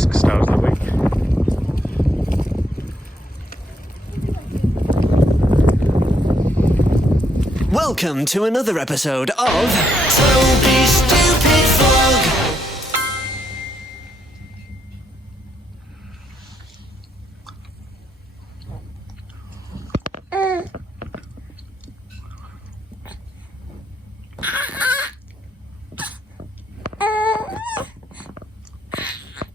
brisk start of the week. Welcome to another episode of Toby Stupid Vlog.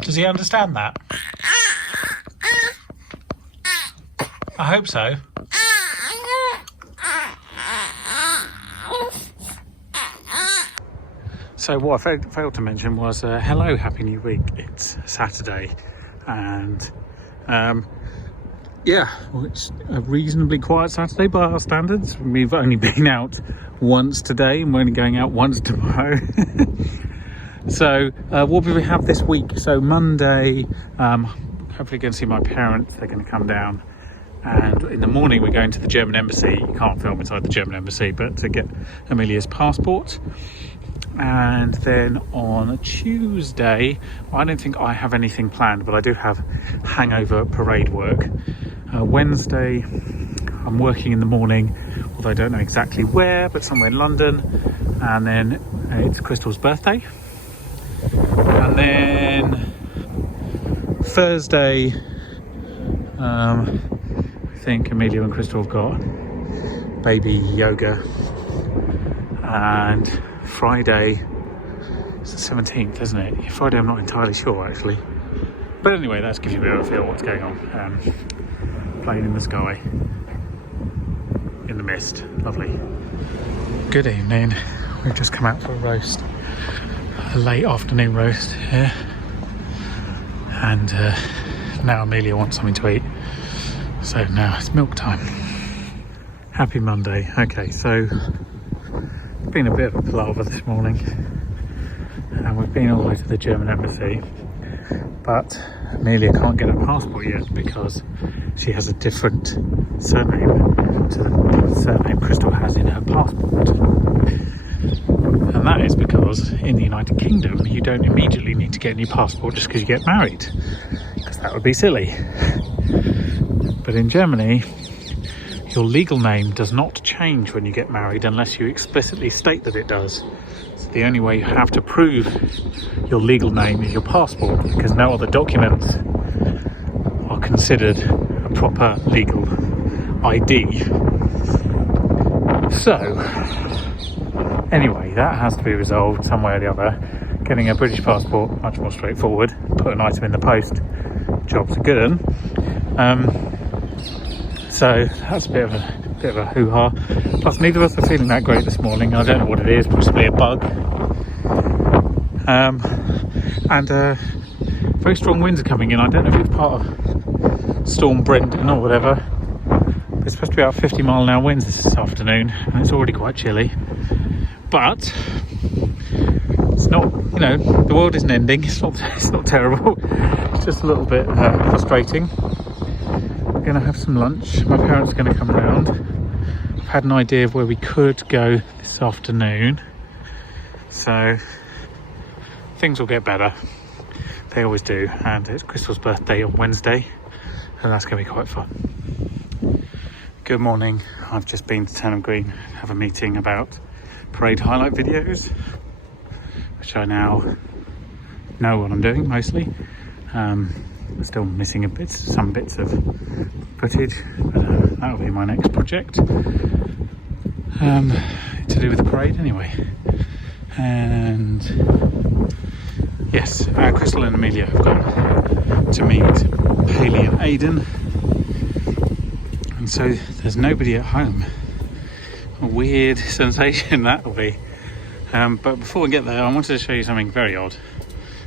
Does he understand that? I hope so. So what I failed to mention was hello, happy new week. It's Saturday and yeah, well, it's a reasonably quiet Saturday by our standards. We've only been out once today and we're only going out once tomorrow. So what do we have this week? So Monday, hopefully going to see my parents. They're going to come down, and in the morning we're going to the German embassy. You can't film inside the German embassy, but to get Amelia's passport. And then on Tuesday, I don't think I have anything planned, but I do have hangover parade work. Wednesday, I'm working in the morning, although I don't know exactly where, but somewhere in London. And then it's Crystal's birthday. And then Thursday, I think Amelia and Crystal have got baby yoga. And Friday, it's the 17th, isn't it? Friday, I'm not entirely sure actually. But anyway, that gives you a bit of a feel what's going on. Plane in the sky, in the mist, lovely. Good evening. We've just come out for a roast. A late afternoon roast here, and now Amelia wants something to eat, so now it's milk time. Happy Monday. Okay, so it's been a bit of a palaver this morning, and we've been all the way to the German embassy, but Amelia can't get her passport yet because she has a different surname to the surname Crystal has in her passport. And that is because in the United Kingdom you don't immediately need to get a new passport just because you get married, because that would be silly. But in Germany, your legal name does not change when you get married unless you explicitly state that it does. So the only way you have to prove your legal name is your passport, because no other documents are considered a proper legal ID. So anyway, that has to be resolved some way or the other. Getting a British passport, much more straightforward. Put an item in the post, job's a good one. So that's a bit of a hoo-ha. Plus, neither of us are feeling that great this morning. I don't know what it is, possibly a bug. And very strong winds are coming in. I don't know if it's part of Storm Brendan or whatever. But it's supposed to be about 50-mile-an-hour winds this afternoon, and it's already quite chilly. But it's not, you know, the world isn't ending. It's not terrible. It's just a little bit frustrating. We're going to have some lunch. My parents are going to come round. I've had an idea of where we could go this afternoon, so things will get better. They always do. And it's Crystal's birthday on Wednesday, and that's going to be quite fun. Good morning. I've just been to Turnham Green, have a meeting about parade highlight videos, which I now know what I'm doing mostly. Still missing some bits of footage, but that'll be my next project, to do with the parade anyway. And yes, Crystal and Amelia have gone to meet Haley and Aidan, and so there's nobody at home. A weird sensation that'll be. But before we get there, I wanted to show you something very odd.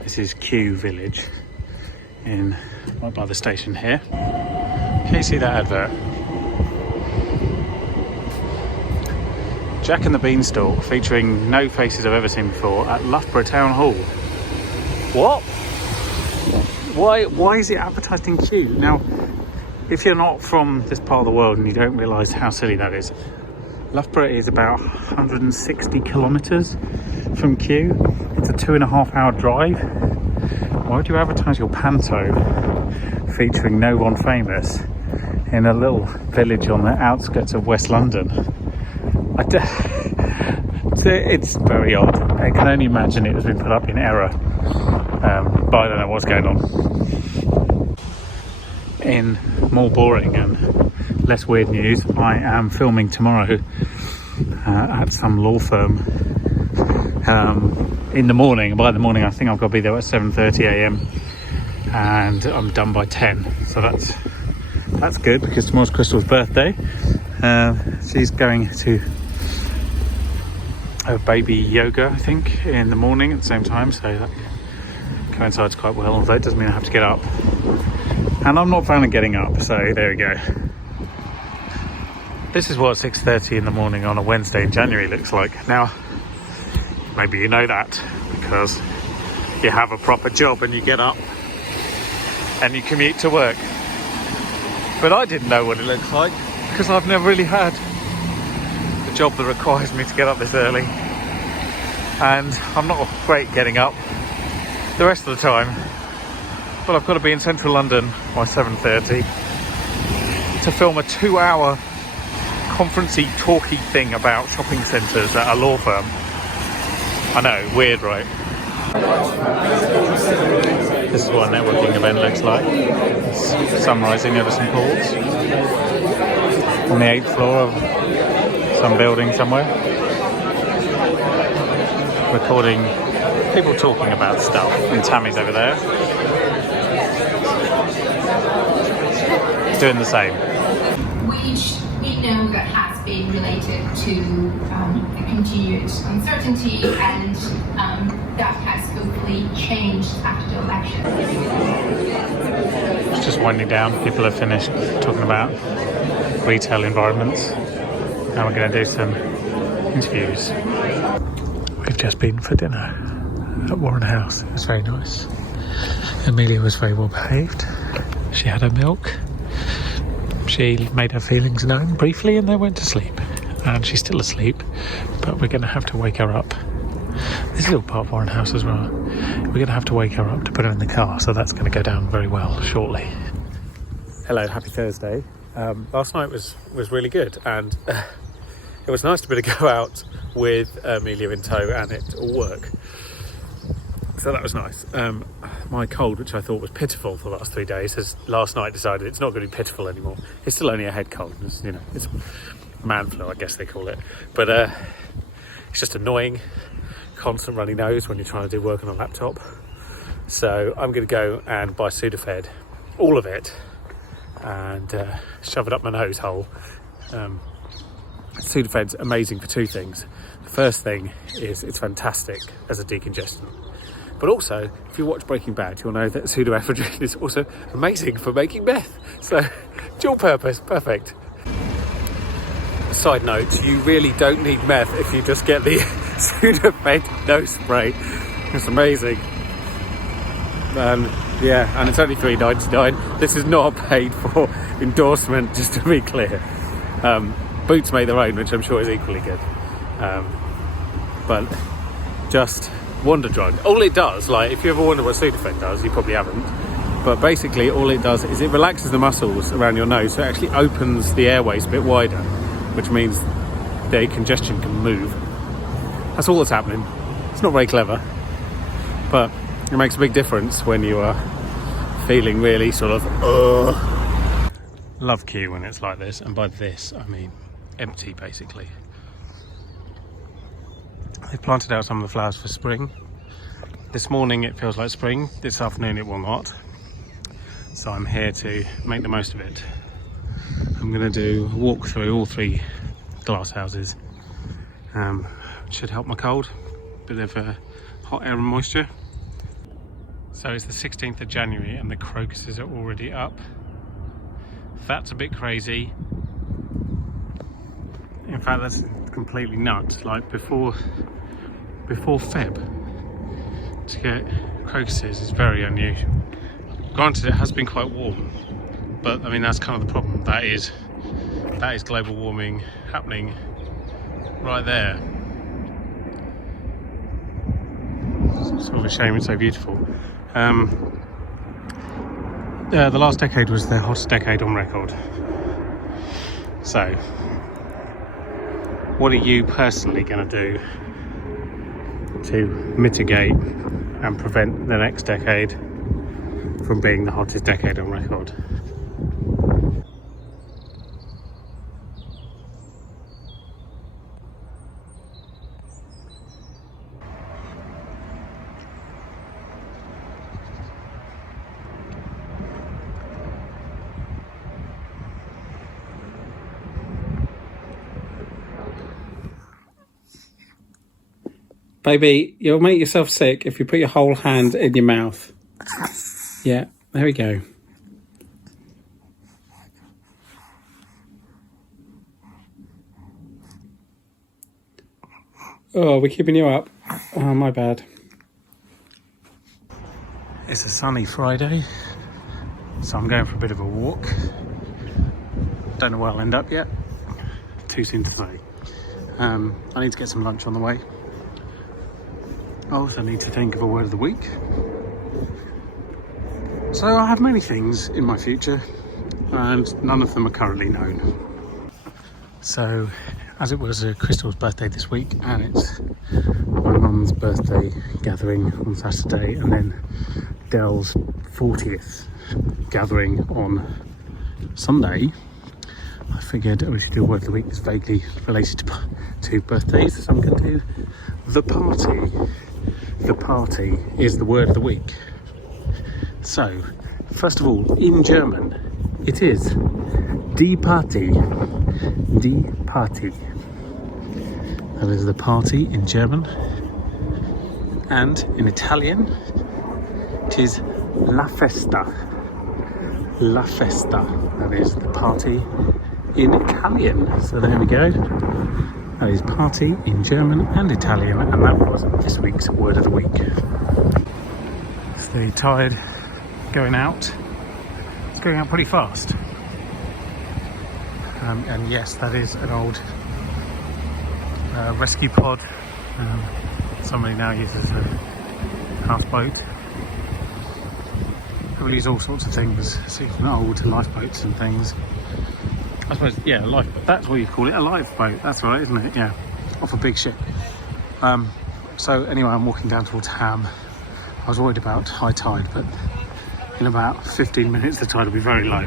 This is Kew Village, right by the station here. Can you see that advert? Jack and the Beanstalk, featuring no faces I've ever seen before, at Loughborough Town Hall. What? Why is it advertised in Kew? Now, if you're not from this part of the world and you don't realise how silly that is, Loughborough is about 160 kilometres from Kew. It's a 2.5 hour drive. why would you advertise your panto featuring no one famous in a little village on the outskirts of West London? It's very odd. I can only imagine it has been put up in error, but I don't know what's going on. In more boring and less weird news, I am filming tomorrow at some law firm in the morning. By the morning I think I've got to be there at 7:30 a.m. and I'm done by 10, so that's good because tomorrow's Crystal's birthday. She's going to a baby yoga, I think, in the morning at the same time, so that coincides quite well, although it doesn't mean I have to get up, and I'm not a fan of getting up, so there we go. This is what 6:30 in the morning on a Wednesday in January looks like. Now, maybe you know that because you have a proper job and you get up and you commute to work, but I didn't know what it looks like because I've never really had a job that requires me to get up this early, and I'm not great getting up the rest of the time, but I've got to be in central London by 7:30 to film a 2-hour conferencey talky thing about shopping centres at a law firm. I know, weird, right? This is what a networking event looks like. It's summarising over St Paul's on the 8th floor of some building somewhere, recording people talking about stuff, and Tammy's over there doing the same. Which we know that has been related to a continued uncertainty, and that has hopefully changed after the election. It's just winding down. People have finished talking about retail environments. Now we're going to do some interviews. We've just been for dinner at Warren House. It was very nice. Amelia was very well behaved. She had her milk. She made her feelings known briefly and then went to sleep. And she's still asleep, but we're going to have to wake her up. This is all part of Warren House as well. We're going to have to wake her up to put her in the car, so that's going to go down very well shortly. Hello, happy Thursday. Last night was really good, and it was nice to be able to go out with Amelia in tow and it all work. So that was nice. My cold, which I thought was pitiful for the last 3 days, has last night decided it's not going to be pitiful anymore. It's still only a head cold. It's man flu, I guess they call it. But it's just annoying, constant runny nose when you're trying to do work on a laptop. So I'm going to go and buy Sudafed, all of it, and shove it up my nose hole. Sudafed's amazing for two things. The first thing is it's fantastic as a decongestant. But also, if you watch Breaking Bad, you'll know that pseudoephedrine is also amazing for making meth. So, dual purpose, perfect. Side note, you really don't need meth if you just get the Sudafed nose spray. It's amazing. And it's only $3.99. This is not a paid for endorsement, just to be clear. Boots make their own, which I'm sure is equally good. But just wonder drug. All it does, like if you ever wonder what Sudafed does, you probably haven't. But basically all it does is it relaxes the muscles around your nose, so it actually opens the airways a bit wider, which means the congestion can move. That's all that's happening. It's not very clever, but it makes a big difference when you are feeling really sort of Love Kew when it's like this, and by this I mean empty basically. They've planted out some of the flowers for spring. This morning it feels like spring, this afternoon it will not. So I'm here to make the most of it. I'm going to do a walk through all 3 glass houses. Should help my cold, bit of hot air and moisture. So it's the 16th of January and the crocuses are already up. That's a bit crazy. In fact, that's completely nuts. Like before Feb, to get crocuses is very unusual. Granted, it has been quite warm, but I mean that's kind of the problem. That is global warming happening right there. It's sort of a shame it's so beautiful. The last decade was the hottest decade on record. So, what are you personally going to do to mitigate and prevent the next decade from being the hottest decade on record? Baby, you'll make yourself sick if you put your whole hand in your mouth. Yeah, there we go. Oh, we're keeping you up. Oh, my bad. It's a sunny Friday, so I'm going for a bit of a walk. Don't know where I'll end up yet. Too soon to say. I need to get some lunch on the way. I also need to think of a word of the week. So I have many things in my future, and none of them are currently known. So, as it was Crystal's birthday this week, and it's my mum's birthday gathering on Saturday, and then Dell's 40th gathering on Sunday, I figured we should do a word of the week that's vaguely related to birthdays, so I'm going to do the party. The party is the word of the week. So, first of all, in German, it is die Party. Die Party. That is the party in German. And in Italian, it is la festa. La festa. That is the party in Italian. So there we go. That is party in German and Italian, and that was this week's word of the week. It's the tide going out. It's going out pretty fast. And yes, that is an old rescue pod. Somebody now uses a houseboat. People use all sorts of things, so old lifeboats and things. I suppose, yeah, a lifeboat. That's what you call it, a lifeboat. That's right, isn't it? Yeah, off a big ship. So anyway, I'm walking down towards Ham. I was worried about high tide, but in about 15 minutes the tide will be very low.